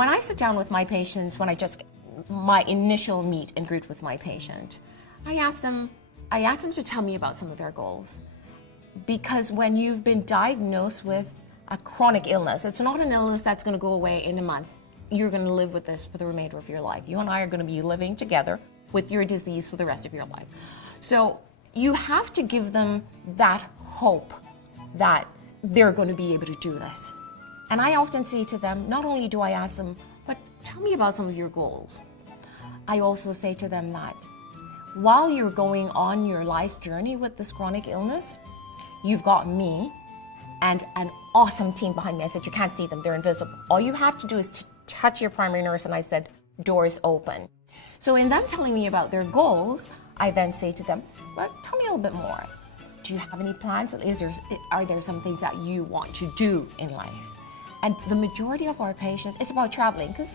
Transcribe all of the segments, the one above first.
when I sit down with my patients, my initial meet and greet with my patient, I ask them to tell me about some of their goals. Because when you've been diagnosed with a chronic illness, it's not an illness that's going to go away in a month. You're going to live with this for the remainder of your life. You and I are going to be living together with your disease for the rest of your life. So you have to give them that hope that they're going to be able to do this. And I often say to them, not only do I ask them, but tell me about some of your goals. I also say to them that while you're going on your life's journey with this chronic illness, you've got me and an awesome team behind me. I said, you can't see them, they're invisible. All you have to do is to touch your primary nurse, and I said, doors open. So in them telling me about their goals, I then say to them, well, tell me a little bit more. Do you have any plans? Are there some things that you want to do in life? And the majority of our patients, it's about traveling, because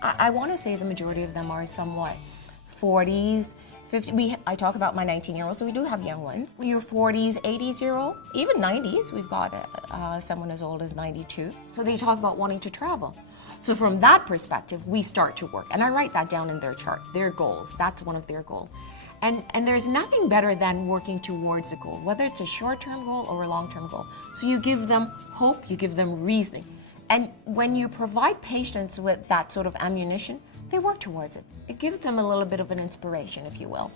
I want to say the majority of them are somewhat 40s, 50s. I talk about my 19-year-old, so we do have young ones. Your 40s, 80s-year-old, even 90s. We've got someone as old as 92. So they talk about wanting to travel. So from that perspective, we start to work. And I write that down in their chart, their goals. That's one of their goals. And there's nothing better than working towards a goal, whether it's a short-term goal or a long-term goal. So you give them hope, you give them reasoning. And when you provide patients with that sort of ammunition, they work towards it. It gives them a little bit of an inspiration, if you will.